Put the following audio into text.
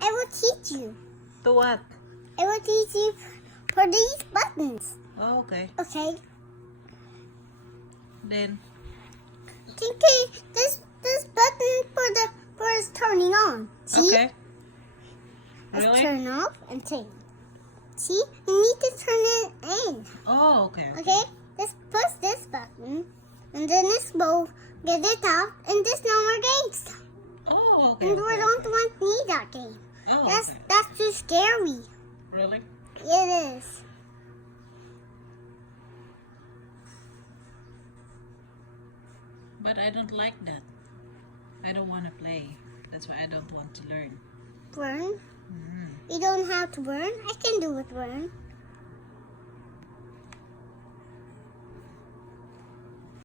I will teach you. To what? I will teach you for these buttons. Oh, okay. Okay. Then, Okay, this button for is turning on. See? okay. Let's Really? turn off and turn. See? You need to turn it in. Oh, okay. Okay? Let's push this button, and then this will get it out, and this no more game stuff. Oh, okay. And we okay, don't okay. want need that game. Oh, That's okay. that's too scary. Really? It is. But I don't like that. I don't want to play. That's why I don't want to learn. Burn. Mm. You don't have to burn. I can do it burn.